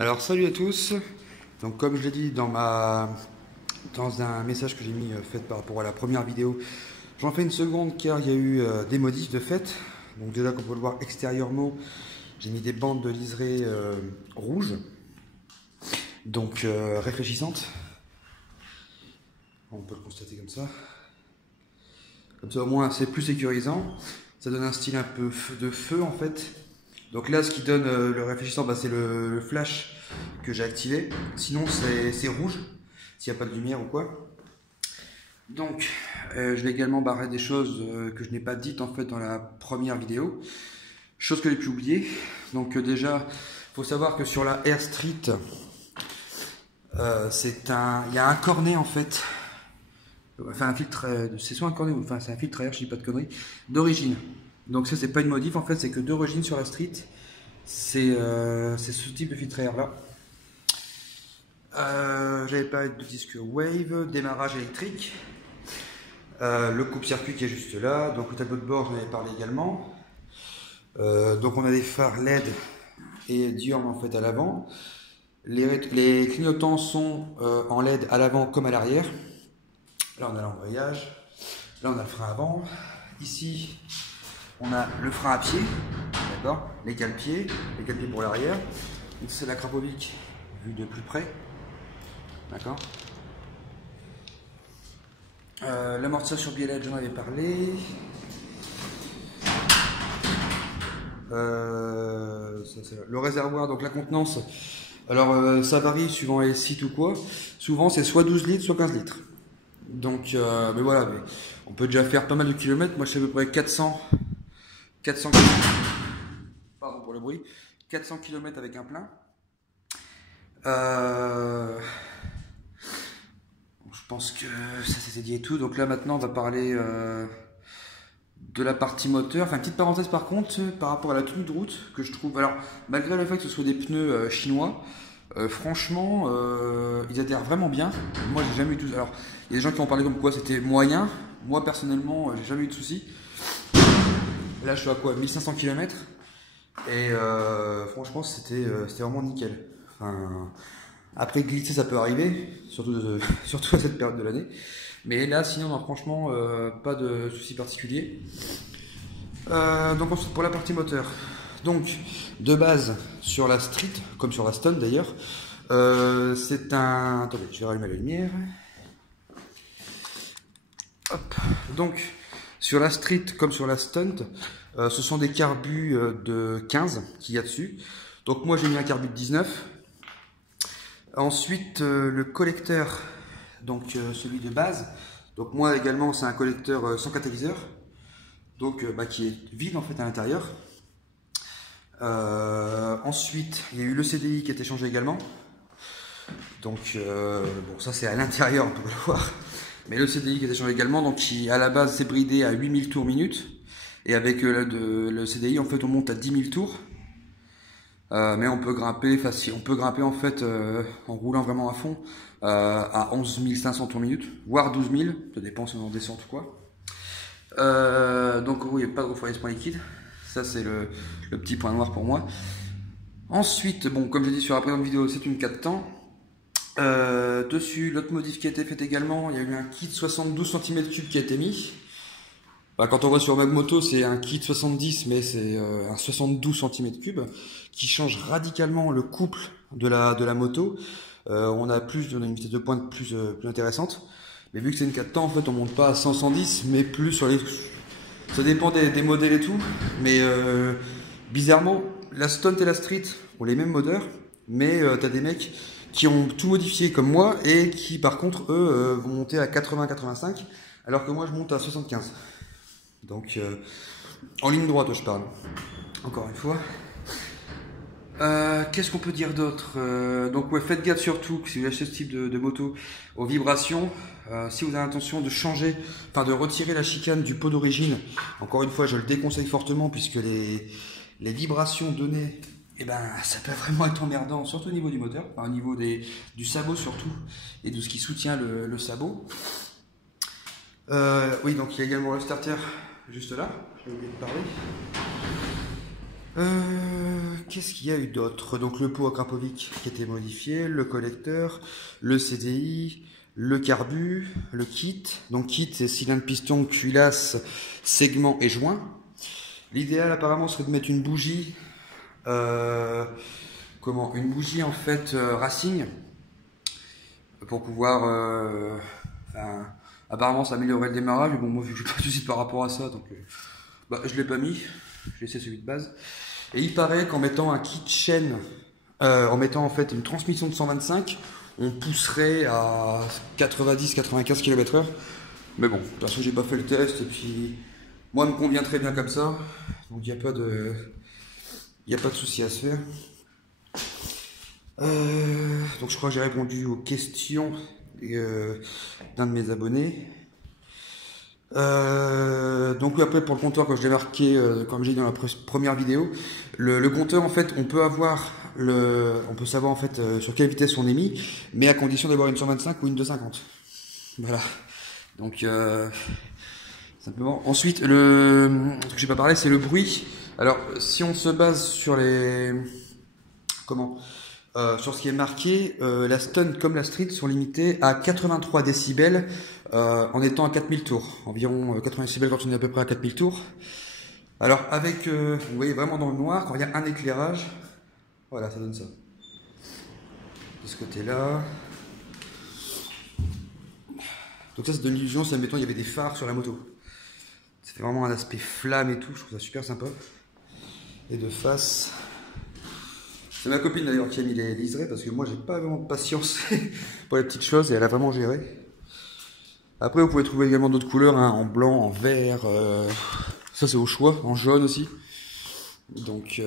Alors salut à tous. Donc comme je l'ai dit dans un message que j'ai mis fait par rapport à la première vidéo, j'en fais une seconde car il y a eu des modifs de fait. Donc déjà comme on peut le voir extérieurement, j'ai mis des bandes de liseré rouges, donc réfléchissantes. On peut le constater comme ça. Comme ça au moins c'est plus sécurisant. Ça donne un style un peu de feu en fait. Donc là, ce qui donne le réfléchissant, c'est le flash que j'ai activé. Sinon, c'est rouge, s'il n'y a pas de lumière ou quoi. Donc, je vais également barrer des choses que je n'ai pas dites en fait dans la première vidéo. Chose que j'ai pu oublier. Donc déjà, il faut savoir que sur la Air Street, il y a un cornet en fait. Enfin, un filtre, c'est soit un cornet ou enfin c'est un filtre air, je dis pas de conneries, d'origine. Donc ça c'est pas une modif en fait, c'est que d'origine sur la Street, c'est ce type de filtre air là. J'avais parlé de disque Wave, démarrage électrique, le coupe-circuit qui est juste là, donc le tableau de bord j'en avais parlé également. Donc on a des phares LED et diurnes en fait à l'avant. Les clignotants sont en LED à l'avant comme à l'arrière. Là on a l'embrayage, là on a le frein avant, ici on a le frein à pied, d'accord, les cale-pieds pour l'arrière. C'est la Krapovic vue de plus près, d'accord. L'amortisseur sur biellette, j'en avais parlé. Le réservoir, donc la contenance, alors ça varie suivant les sites ou quoi. Souvent c'est soit 12 litres, soit 15 litres. Donc, mais voilà, on peut déjà faire pas mal de kilomètres. Moi je fais à peu près 400 pardon pour le bruit, 400 km avec un plein. Je pense que ça c'était dit et tout. Donc là maintenant on va parler de la partie moteur. Enfin, petite parenthèse par contre par rapport à la tenue de route que je trouve. Alors malgré le fait que ce soit des pneus chinois, franchement ils adhèrent vraiment bien. Moi j'ai jamais eu tout. Alors il y a des gens qui ont parlé comme quoi c'était moyen. Moi personnellement j'ai jamais eu de soucis. Là je suis à quoi, 1500 km et franchement c'était vraiment nickel. Enfin, après glisser ça peut arriver, surtout à cette période de l'année. Mais là sinon non, franchement pas de soucis particuliers. Donc ensuite pour la partie moteur. Donc de base sur la Street, comme sur la Stunt d'ailleurs, c'est un... Attendez, je vais rallumer la lumière. Hop. Donc sur la Street comme sur la Stunt, ce sont des carbus de 15 qu'il y a dessus. Donc moi j'ai mis un carbu de 19. Ensuite le collecteur, donc celui de base. Donc moi également c'est un collecteur sans catalyseur, donc qui est vide en fait à l'intérieur. Ensuite il y a eu le CDI qui a été changé également. Donc bon, ça c'est à l'intérieur, on peut le voir. Mais le CDI qui a été changé également, donc qui à la base c'est bridé à 8000 tours minute. Et avec le CDI en fait on monte à 10 000 tours. Mais on peut grimper facile. On peut grimper en fait en roulant vraiment à fond à 11 500 tours minute, voire 12 000, ça dépend si on en descend ou quoi. Donc oui, il n'y a pas de refroidissement liquide. Ça c'est le petit point noir pour moi. Ensuite, bon, comme j'ai dit sur la précédente vidéo, c'est une 4 temps. Dessus, l'autre modif qui a été fait également, il y a eu un kit 72 cm3 qui a été mis. Quand on voit sur Magmoto, c'est un kit 70, mais c'est un 72 cm3 qui change radicalement le couple de la moto. On a une vitesse de pointe plus intéressante. Mais vu que c'est une 4 temps, en fait, on monte pas à 100-110, mais plus sur les... Ça dépend des modèles et tout. Mais bizarrement, la Stunt et la Street ont les mêmes moteurs, mais t'as des mecs qui ont tout modifié comme moi et qui, par contre, eux, vont monter à 80-85, alors que moi, je monte à 75. Donc, en ligne droite, je parle. Encore une fois. Qu'est-ce qu'on peut dire d'autre? Donc, ouais, faites gaffe surtout, si vous achetez ce type de moto, aux vibrations. Si vous avez l'intention de changer, enfin de retirer la chicane du pot d'origine, encore une fois, je le déconseille fortement, puisque les vibrations données, eh ben, ça peut vraiment être emmerdant, surtout au niveau du moteur, enfin, au niveau du sabot surtout, et de ce qui soutient le sabot. Oui, donc il y a également le starter juste là, j'ai oublié de parler. Qu'est-ce qu'il y a eu d'autre? Donc le pot à Krapovic qui a été modifié, le collecteur, le CDI, le carbu, le kit. Donc kit, c'est cylindre, piston, culasse, segment et joint. L'idéal apparemment serait de mettre une bougie, une bougie en fait racing pour pouvoir, apparemment ça améliorerait le démarrage. Mais bon, moi vu que je n'ai pas de soucis par rapport à ça, donc je l'ai pas mis. J'ai laissé celui de base. Et il paraît qu'en mettant un kit chaîne, en mettant en fait une transmission de 125, on pousserait à 90-95 km/h. Mais bon, de toute façon j'ai pas fait le test et puis moi me convient très bien comme ça. Donc il n'y a pas de souci à se faire. Donc je crois que j'ai répondu aux questions d'un de mes abonnés. Donc oui, après pour le compteur, quand je l'ai marqué, comme j'ai dit dans la première vidéo, le compteur en fait on peut savoir en fait sur quelle vitesse on est mis, mais à condition d'avoir une 125 ou une 250. Voilà. Donc simplement. Ensuite, ce que j'ai pas parlé, c'est le bruit. Alors si on se base sur sur ce qui est marqué, la stun comme la street sont limitées à 83 décibels en étant à 4000 tours. Environ 80 décibels quand on est à peu près à 4000 tours. Alors avec, vous voyez vraiment dans le noir, quand il y a un éclairage, voilà, ça donne ça. De ce côté-là. Donc ça c'est de l'illusion, si admettons il y avait des phares sur la moto. Ça fait vraiment un aspect flamme et tout, je trouve ça super sympa. Et de face... C'est ma copine d'ailleurs qui a mis les liserés parce que moi j'ai pas vraiment de patience pour les petites choses et elle a vraiment géré. Après vous pouvez trouver également d'autres couleurs, hein, en blanc, en vert, ça c'est au choix, en jaune aussi. Donc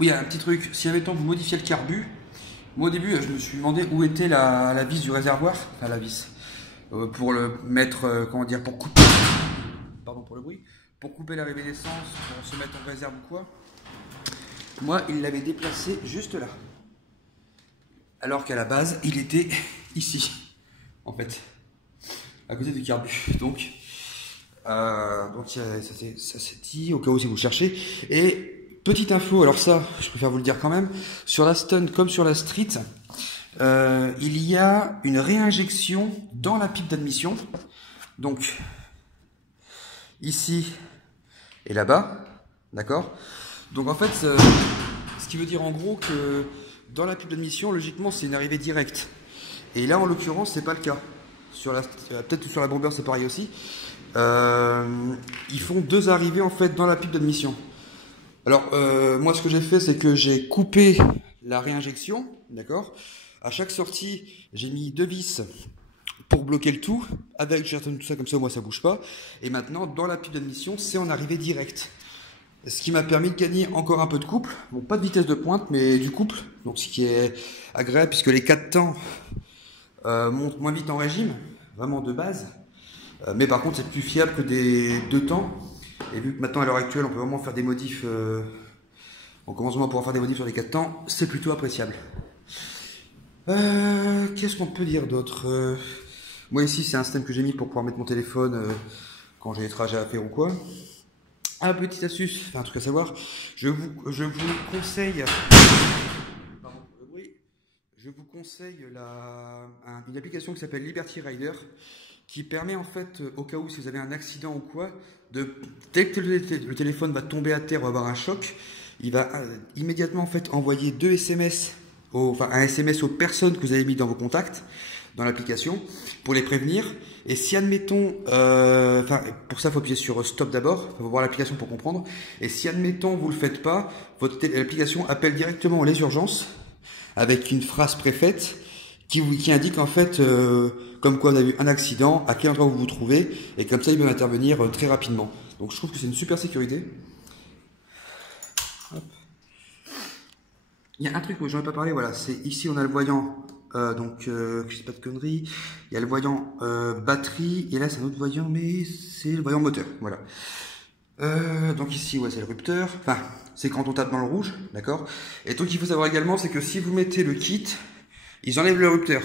oui, un petit truc, si avec temps vous modifiez le carbu, moi au début je me suis demandé où était la vis du réservoir, enfin la vis, pour le mettre, comment dire, pour couper, pardon pour le bruit, pour couper l'arrivée d'essence, pour se mettre en réserve ou quoi. Moi, il l'avait déplacé juste là. Alors qu'à la base, il était ici, en fait, à côté du carbu. Donc ça s'est dit, au cas où si vous cherchez. Et petite info, alors ça, je préfère vous le dire quand même, sur la stun comme sur la street, il y a une réinjection dans la pipe d'admission. Donc, ici et là-bas, d'accord? Donc en fait, ce qui veut dire en gros que dans la pipe d'admission, logiquement, c'est une arrivée directe. Et là, en l'occurrence, c'est pas le cas. Peut-être sur la bomber, c'est pareil aussi. Ils font deux arrivées en fait dans la pipe d'admission. Alors, moi, ce que j'ai fait, c'est que j'ai coupé la réinjection, d'accord? À chaque sortie, j'ai mis deux vis pour bloquer le tout, avec j'attends tout ça comme ça, moi ça bouge pas. Et maintenant, dans la pipe d'admission, c'est en arrivée directe. Ce qui m'a permis de gagner encore un peu de couple. Bon, pas de vitesse de pointe, mais du couple. Donc, ce qui est agréable, puisque les 4 temps montent moins vite en régime, vraiment de base. Mais par contre, c'est plus fiable que des 2 temps. Et vu que maintenant, à l'heure actuelle, on peut vraiment faire des modifs, on commence vraiment à pouvoir faire des modifs sur les 4 temps, c'est plutôt appréciable. Qu'est-ce qu'on peut dire d'autre? Moi ici c'est un système que j'ai mis pour pouvoir mettre mon téléphone quand j'ai des trajets à faire ou quoi. Ah, petite astuce, enfin un truc à savoir, je vous conseille, pardon pour le bruit, je vous conseille une application qui s'appelle Liberty Rider, qui permet en fait, au cas où si vous avez un accident ou quoi, dès que le téléphone va tomber à terre ou avoir un choc, il va immédiatement en fait envoyer deux SMS, un SMS aux personnes que vous avez mis dans vos contacts, dans l'application, pour les prévenir. Et si admettons, pour ça il faut appuyer sur stop d'abord, il faut voir l'application pour comprendre. Et si admettons vous le faites pas, l'application appelle directement les urgences avec une phrase préfaite qui indique en fait comme quoi vous avez eu un accident, à quel endroit vous vous trouvez, et comme ça ils peuvent intervenir très rapidement. Donc je trouve que c'est une super sécurité. Hop. Il y a un truc où j'en ai pas parlé, voilà, c'est ici on a le voyant, que je sais pas de conneries, il y a le voyant batterie, et là c'est un autre voyant, mais c'est le voyant moteur, voilà. Donc ici, ouais, c'est le rupteur, enfin, c'est quand on tape dans le rouge, d'accord. Et donc il faut savoir également, c'est que si vous mettez le kit, ils enlèvent le rupteur.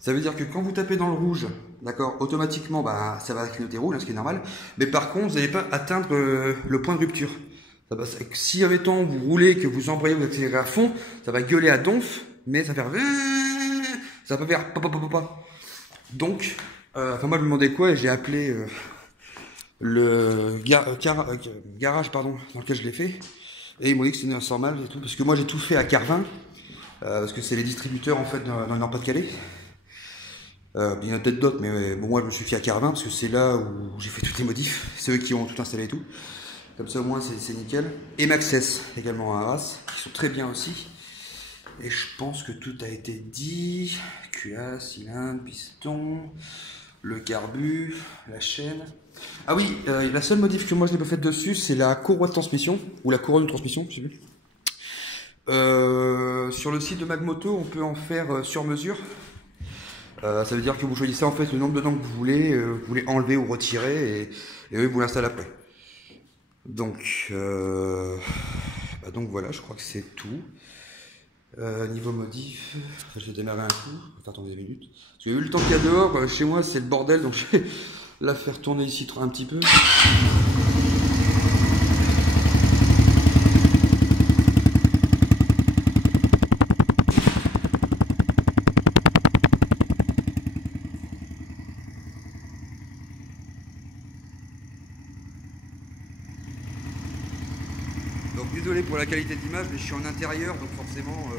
Ça veut dire que quand vous tapez dans le rouge, d'accord, automatiquement, bah, ça va clignoter rouge, hein, ce qui est normal. Mais par contre, vous n'allez pas atteindre le point de rupture. Si, admettons, vous roulez, que vous embrayez, vous accélérez à fond, ça va gueuler à donf, mais ça va faire... Ça va pas faire... Donc, moi, je me demandais quoi, et j'ai appelé le garage, pardon, dans lequel je l'ai fait. Et ils m'ont dit que c'était normal et tout, parce que moi, j'ai tout fait à Carvin, parce que c'est les distributeurs, en fait, dans le Nord-Pas-de-Calais. Il y en a peut-être d'autres, mais bon, moi je me suis fait à Carvin parce que c'est là où j'ai fait toutes les modifs. C'est eux qui ont tout installé et tout. Comme ça au moins c'est nickel. Et Maxxis également à Arras, qui sont très bien aussi. Et je pense que tout a été dit. QA, cylindre, piston, le carbu, la chaîne. Ah oui, la seule modif que moi je n'ai pas faite dessus, c'est la courroie de transmission, ou la couronne de transmission, je sais plus. Sur le site de Magmoto, on peut en faire sur mesure. Ça veut dire que vous choisissez en fait le nombre de dents que vous voulez enlever ou retirer et eux vous l'installent après. Donc, donc voilà, je crois que c'est tout. Niveau modif, je vais démarrer un coup, attendez 2 minutes. Parce que vu le temps qu'il y a dehors, chez moi c'est le bordel, donc je vais la faire tourner ici un petit peu. Donc désolé pour la qualité d'image, mais je suis en intérieur, donc forcément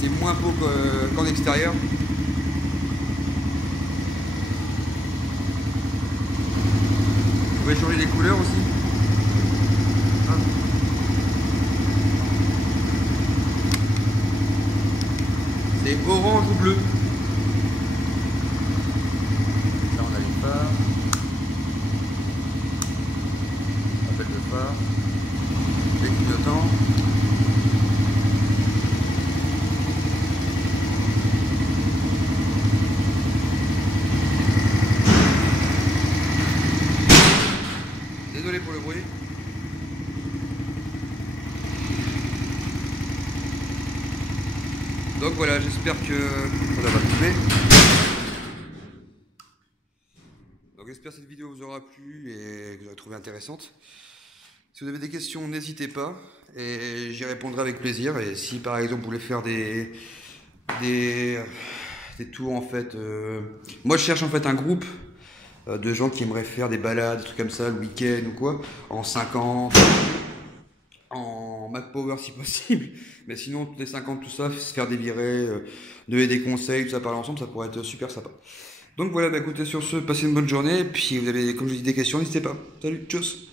c'est moins beau qu'en extérieur. Vous pouvez changer les couleurs aussi. Hop. C'est orange ou bleu. Là on a les phares. Appel de phare. Les clignotants. Désolé pour le bruit. Donc voilà, j'espère que ça va couper. Donc j'espère que cette vidéo vous aura plu et que vous aurez trouvé intéressante. Si vous avez des questions, n'hésitez pas et j'y répondrai avec plaisir. Et si par exemple vous voulez faire des tours en fait, moi je cherche en fait un groupe de gens qui aimeraient faire des balades, des trucs comme ça le week-end ou quoi, en 50, en Mac Power si possible, mais sinon toutes les 50 tout ça, se faire délirer, donner des conseils, tout ça parler ensemble, ça pourrait être super sympa. Donc voilà, écoutez, sur ce, passez une bonne journée, et puis vous avez, comme je vous dis, des questions, n'hésitez pas. Salut, tchuss.